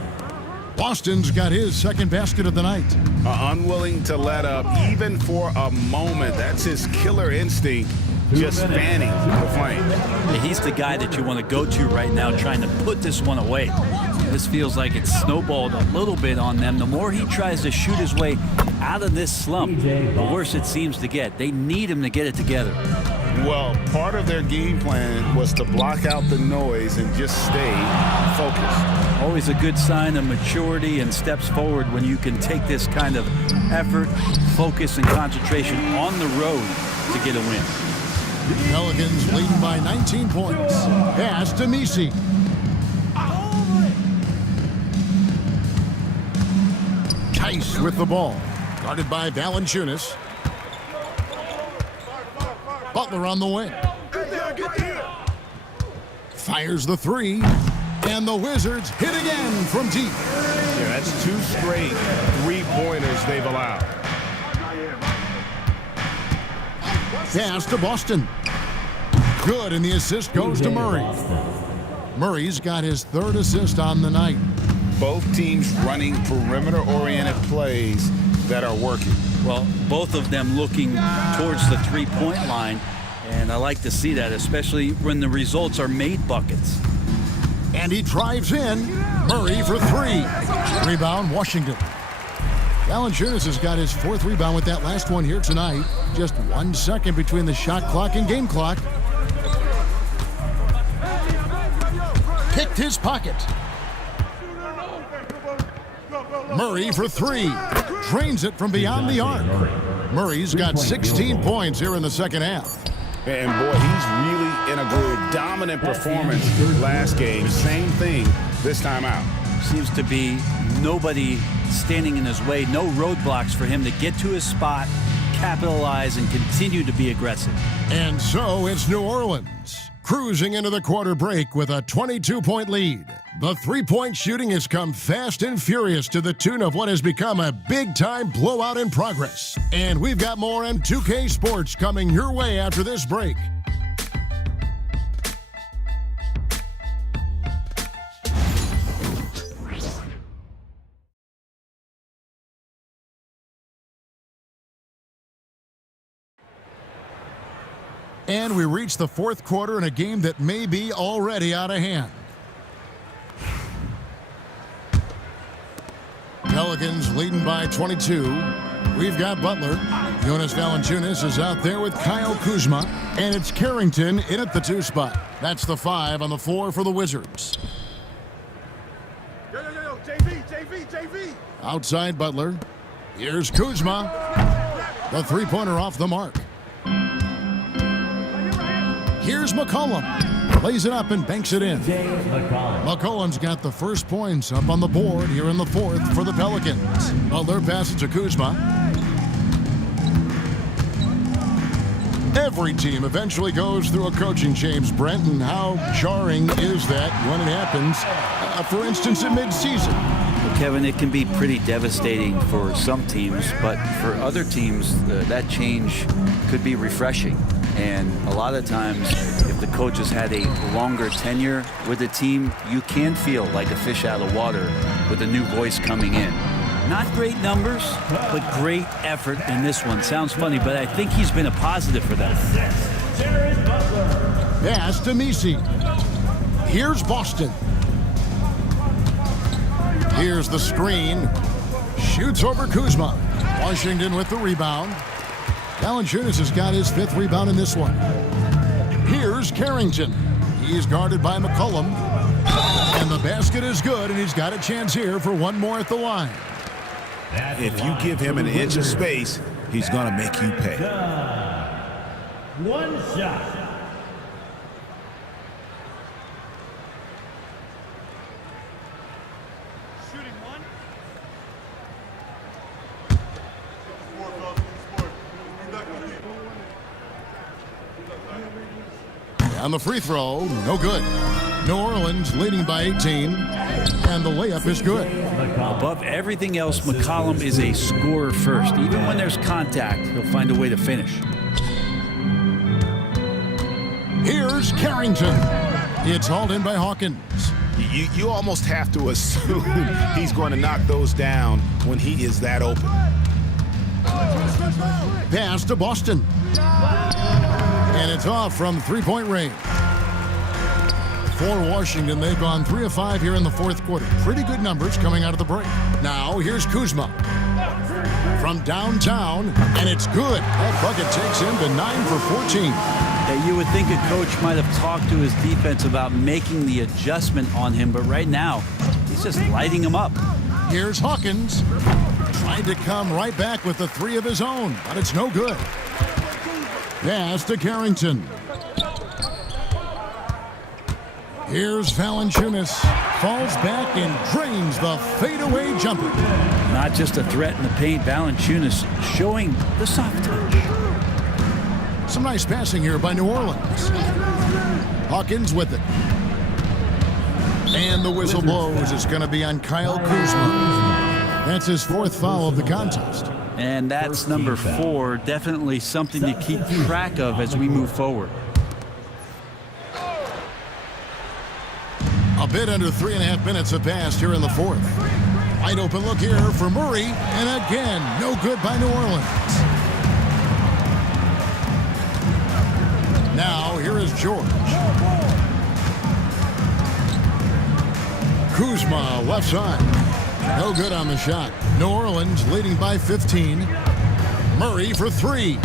Boston's got his second basket of the night. Unwilling to let up even for a moment. That's his killer instinct, just fanning the flame. Yeah, he's the guy that you want to go to right now trying to put this one away. This feels like it's snowballed a little bit on them. The more he tries to shoot his way out of this slump, the worse it seems to get. They need him to get it together. Well, part of their game plan was to block out the noise and just stay focused. Always a good sign of maturity and steps forward when you can take this kind of effort, focus, and concentration on the road to get a win. Pelicans leading by 19 points. Pass to Messi. Tice with the ball. Guarded by Valanciunas. Butler on the wing. Fires the three. And the Wizards hit again from deep. Yeah, that's 2 straight three-pointers they've allowed. Pass to Boston. Good, and the assist goes to Murray. Murray's got his 3rd assist on the night. Both teams running perimeter-oriented plays that are working. Well, both of them looking towards the three-point line, and I like to see that, especially when the results are made buckets. And he drives in. Murray for 3. Rebound, Washington. Valanciunas has got his 4th rebound with that last one here tonight. Just 1 second between the shot clock and game clock. Picked his pocket. Murray for 3. Drains it from beyond the arc. Murray's got 16 points here in the second half. And boy, he's really in a groove. Dominant performance last game. Same thing this time out. Seems to be nobody standing in his way, no roadblocks for him to get to his spot, capitalize, and continue to be aggressive. And so it's New Orleans, cruising into the quarter break with a 22-point lead. The three-point shooting has come fast and furious to the tune of what has become a big-time blowout in progress. And we've got more M2K Sports coming your way after this break. And we reach the 4th quarter in a game that may be already out of hand. Pelicans leading by 22. We've got Butler. Jonas Valanciunas is out there with Kyle Kuzma. And it's Carrington in at the 2 spot. That's the 5 on the floor for the Wizards. Yo, JV. Outside Butler. Here's Kuzma. The three-pointer off the mark. Here's McCollum. Lays it up and banks it in. McCollum's got the first points up on the board here in the 4th for the Pelicans. Butler passes to Kuzma. Every team eventually goes through a coaching change, Brent, and how jarring is that when it happens, for instance, in midseason? Well, Kevin, it can be pretty devastating for some teams, but for other teams, that change could be refreshing. And a lot of times, if the coach has had a longer tenure with the team, you can feel like a fish out of water with a new voice coming in. Not great numbers, but great effort in this one. Sounds funny, but I think he's been a positive for them. Pass to Messi. Here's Boston. Here's the screen. Shoots over Kuzma. Washington with the rebound. Valanciunas has got his 5th rebound in this one. Here's Carrington. He's guarded by McCollum. And the basket is good, and he's got a chance here for one more at the line. If you give him an inch of space, he's going to make you pay. One shot. On the free throw, no good. New Orleans leading by 18, and the layup is good. Above everything else, McCollum is a scorer first. Even when there's contact, he'll find a way to finish. Here's Carrington. It's hauled in by Hawkins. You almost have to assume he's going to knock those down when he is that open. Pass to Boston. And it's off from three-point range. For Washington, they've gone 3 of 5 here in the fourth quarter. Pretty good numbers coming out of the break. Now, here's Kuzma. From downtown, and it's good. That bucket takes him to 9 for 14. Yeah, you would think a coach might have talked to his defense about making the adjustment on him, but right now, he's just lighting him up. Here's Hawkins. Trying to come right back with the 3 of his own, but it's no good. Pass to Carrington. Here's Valanciunas. Falls back and drains the fadeaway jumper. Not just a threat in the paint, Valanciunas showing the soft touch. Some nice passing here by New Orleans. Hawkins with it. And the whistle blows. It's going to be on Kyle Kuzma. That's his 4th foul of the contest. And that's number 4. Definitely something to keep track of as we move forward. A bit under 3.5 minutes have passed here in the fourth. Wide open look here for Murray. And again, no good by New Orleans. Now, here is George. Kuzma, left side. No good on the shot. New Orleans leading by 15. Murray for 3.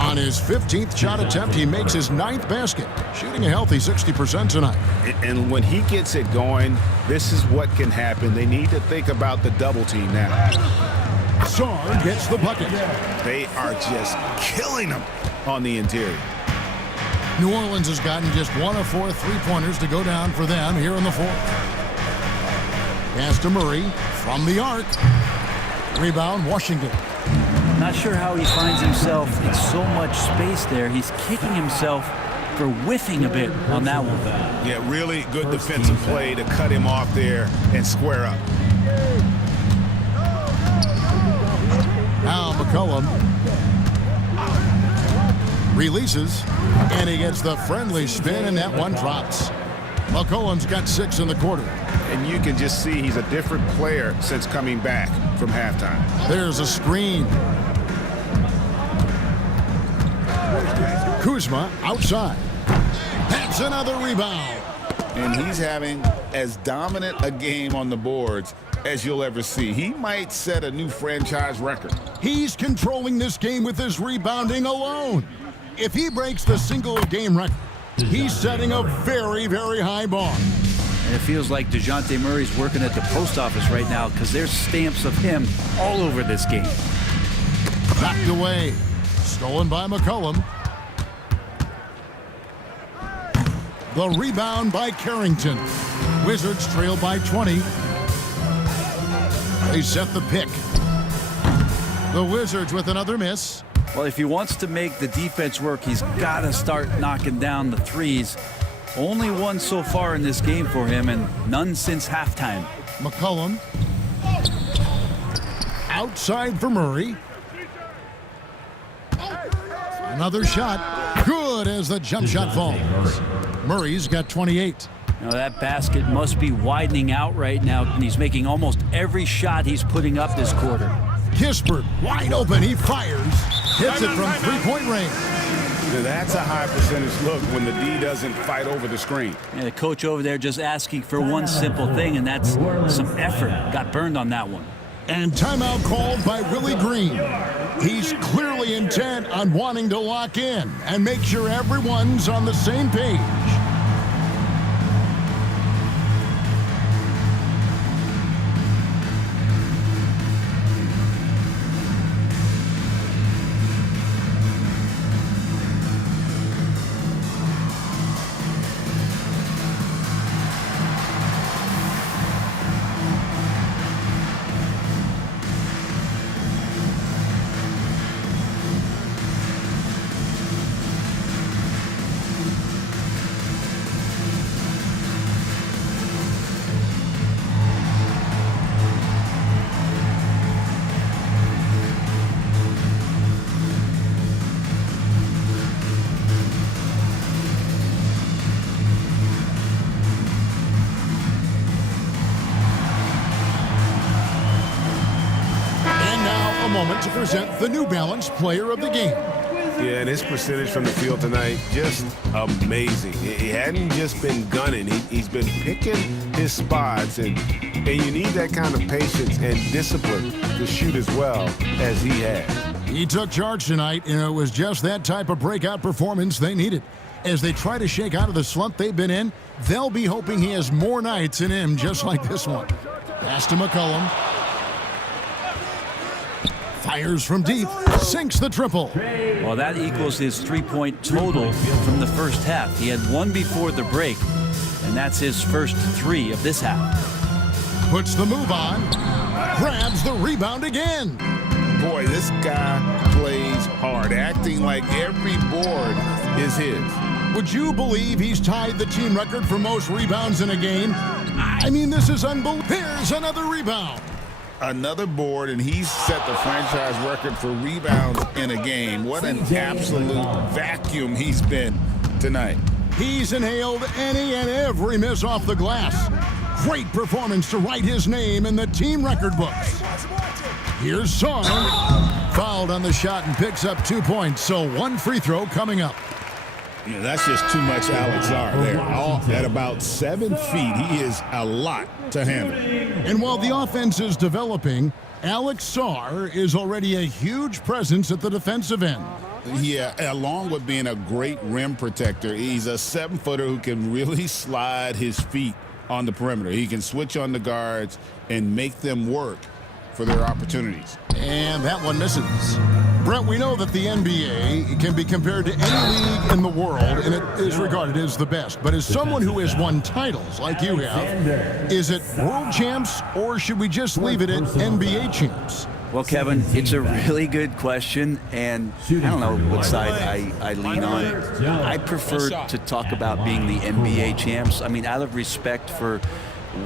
On his 15th shot attempt, he makes his 9th basket, shooting a healthy 60% tonight. And when he gets it going, this is what can happen. They need to think about the double team now. Sarr gets the bucket. They are just killing him on the interior. New Orleans has gotten just 1 of 4 3-pointers to go down for them here in the fourth. Pass to Murray from the arc. Rebound, Washington. Not sure how he finds himself in so much space there. He's kicking himself for whiffing a bit on that one. Yeah, really good defensive play to cut him off there and square up. Now McCollum releases, and he gets the friendly spin, and that one drops. McCollum's got 6 in the quarter. And you can just see he's a different player since coming back from halftime. There's a screen. Kuzma outside. That's another rebound. And he's having as dominant a game on the boards as you'll ever see. He might set a new franchise record. He's controlling this game with his rebounding alone. If he breaks the single-game record, he's setting a very, very high bar. And it feels like DeJounte Murray's working at the post office right now because there's stamps of him all over this game. Knocked away. Stolen by McCollum. The rebound by Carrington. Wizards trail by 20. They set the pick. The Wizards with another miss. Well, if he wants to make the defense work, he's got to start knocking down the threes. Only one so far in this game for him, and none since halftime. McCollum. Outside for Murray. Another shot. Good as the jump shot falls. Murray's got 28. Now that basket must be widening out right now, and he's making almost every shot he's putting up this quarter. Kispert wide open. He fires. Hits it from 3-point range. Now that's a high percentage look when the D doesn't fight over the screen. And the coach over there just asking for one simple thing, and that's some effort. Got burned on that one. And timeout called by Willie Green. He's clearly intent on wanting to lock in and make sure everyone's on the same page. proud to present the New Balance Player of the Game. Yeah, and his percentage from the field tonight, just amazing. He hadn't just been gunning. He's been picking his spots, and you need that kind of patience and discipline to shoot as well as he has. He took charge tonight, and it was just that type of breakout performance they needed. As they try to shake out of the slump they've been in, they'll be hoping he has more nights in him just like this one. Pass to McCollum. Fires from deep, sinks the triple. Well, that equals his three-point total from the first half. He had one before the break, and that's his first three of this half. Puts the move on, grabs the rebound again. Boy, this guy plays hard, acting like every board is his. Would you believe he's tied the team record for most rebounds in a game? I mean, this is unbelievable. Here's another rebound. Another board, and he's set the franchise record for rebounds in a game. What an absolute vacuum he's been tonight. He's inhaled any and every miss off the glass. Great performance to write his name in the team record books. Here's Song. Fouled on the shot and picks up 2 points, so one free throw coming up. Yeah, that's just too much Alex R there. All at about 7 feet, he is a lot to handle. And while the offense is developing, Alex Sarr is already a huge presence at the defensive end. Yeah, along with being a great rim protector, he's a 7-footer who can really slide his feet on the perimeter. He can switch on the guards and make them work for their opportunities. And that one misses. Brett, we know that the NBA can be compared to any league in the world, and it is regarded as the best. But as someone who has won titles like you have, is it world champs, or should we just leave it at NBA champs? Well, Kevin, it's a really good question, and I don't know what side I lean on. I prefer to talk about being the NBA champs. I mean, out of respect for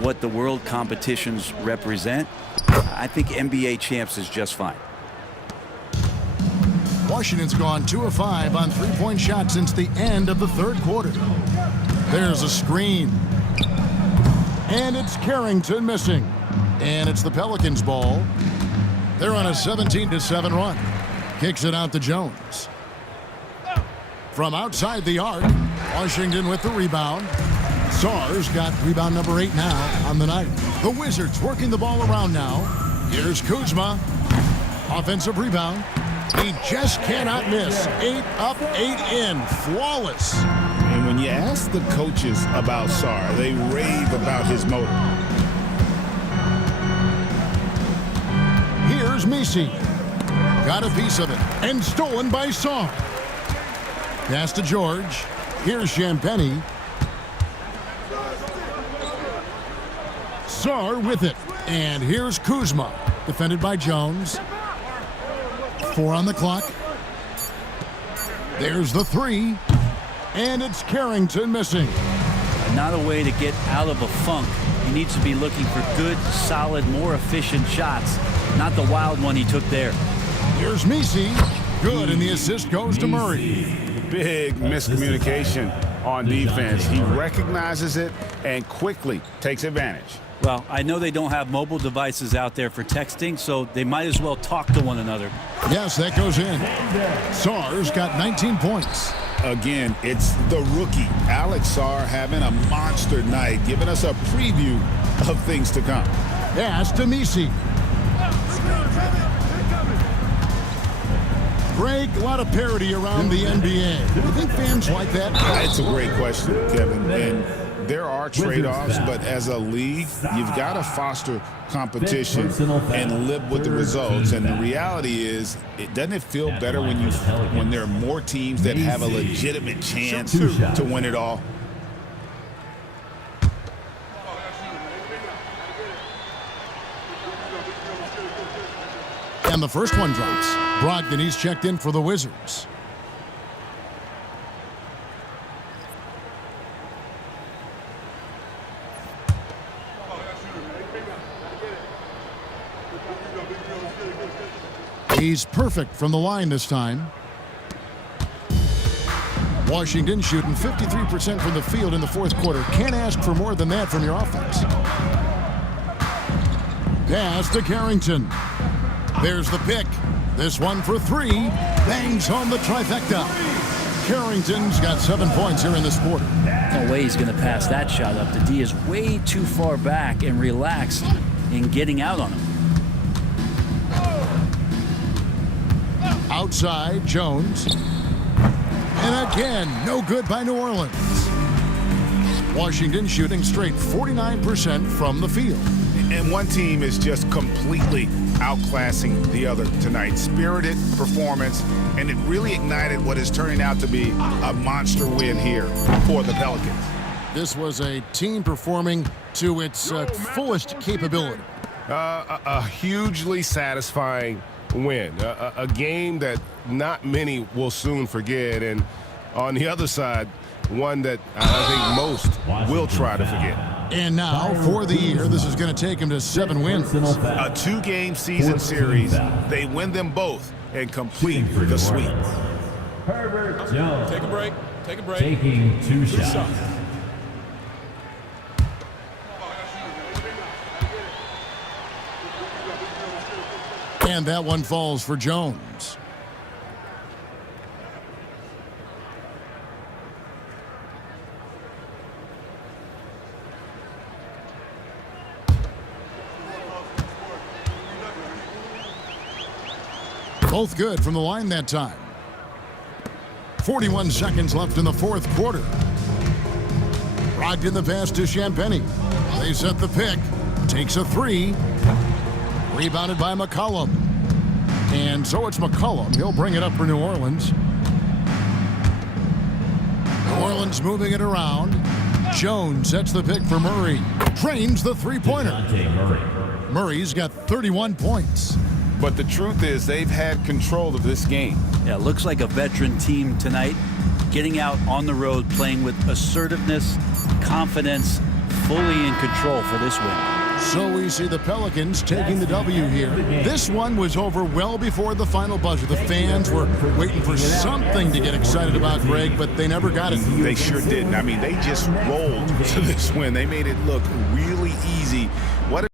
what the world competitions represent, I think NBA champs is just fine. Washington's gone 2 of 5 on three-point shots since the end of the third quarter. There's a screen. And it's Carrington missing. And it's the Pelicans' ball. They're on a 17-7 run. Kicks it out to Jones. From outside the arc, Washington with the rebound. Sarr's got rebound number 8 now on the night. The Wizards working the ball around now. Here's Kuzma. Offensive rebound. He just cannot miss. 8 up, 8 in. Flawless. And when you ask the coaches about Sarr, they rave about his motor. Here's Messi. Got a piece of it. And stolen by Sarr. Pass to George. Here's Champagny. Sarr with it. And here's Kuzma. Defended by Jones. 4 on the clock. There's the 3. And it's Carrington missing. Not a way to get out of a funk. He needs to be looking for good, solid, more efficient shots. Not the wild one he took there. Here's Messi. Good, and the assist goes to Murray. Big miscommunication on defense. He recognizes it and quickly takes advantage. Well, I know they don't have mobile devices out there for texting, so they might as well talk to one another. Yes, that goes in. Sarr's got 19 points. Again, it's the rookie, Alex Sarr, having a monster night, giving us a preview of things to come. Pass to Messi. Greg, a lot of parity around the NBA. Do you think fans like that? It's a great question, Kevin. And there are trade-offs, but as a league, you've got to foster competition and live with the results. And the reality is, doesn't it feel better when there are more teams that have a legitimate chance to win it all? And the first one drops. Brogdon, he's checked in for the Wizards. He's perfect from the line this time. Washington shooting 53% from the field in the fourth quarter. Can't ask for more than that from your offense. Pass to Carrington. There's the pick. This one for three. Bangs home the trifecta. Carrington's got 7 points here in this quarter. No way he's going to pass that shot up. The D is way too far back and relaxed in getting out on him. Outside, Jones. And again, no good by New Orleans. Washington shooting straight 49% from the field. And one team is just completely outclassing the other tonight. Spirited performance, and it really ignited what is turning out to be a monster win here for the Pelicans. This was a team performing to its fullest capability. A hugely satisfying win. A game that not many will soon forget. And on the other side, one that I think most will try to forget. And now, for the year, this is going to take him to 7 wins. A 2-game season series. They win them both and complete the sweep. Herbert Jones. Take a break. Take a break. Taking 2 shots. And that one falls for Jones. Both good from the line that time. 41 seconds left in the fourth quarter. Brogdon the pass to Champagnie. They set the pick. Takes a 3. Rebounded by McCollum. And so it's McCollum. He'll bring it up for New Orleans. New Orleans moving it around. Jones sets the pick for Murray. Trains the three-pointer. Murray's got 31 points. But the truth is they've had control of this game. Yeah, looks like a veteran team tonight, getting out on the road, playing with assertiveness, confidence, fully in control for this win. So we see the Pelicans taking the W here. This one was over well before the final buzzer. The fans were waiting for something to get excited about, Greg, but they never got it. They sure didn't. I mean, they just rolled to this win. They made it look really easy. What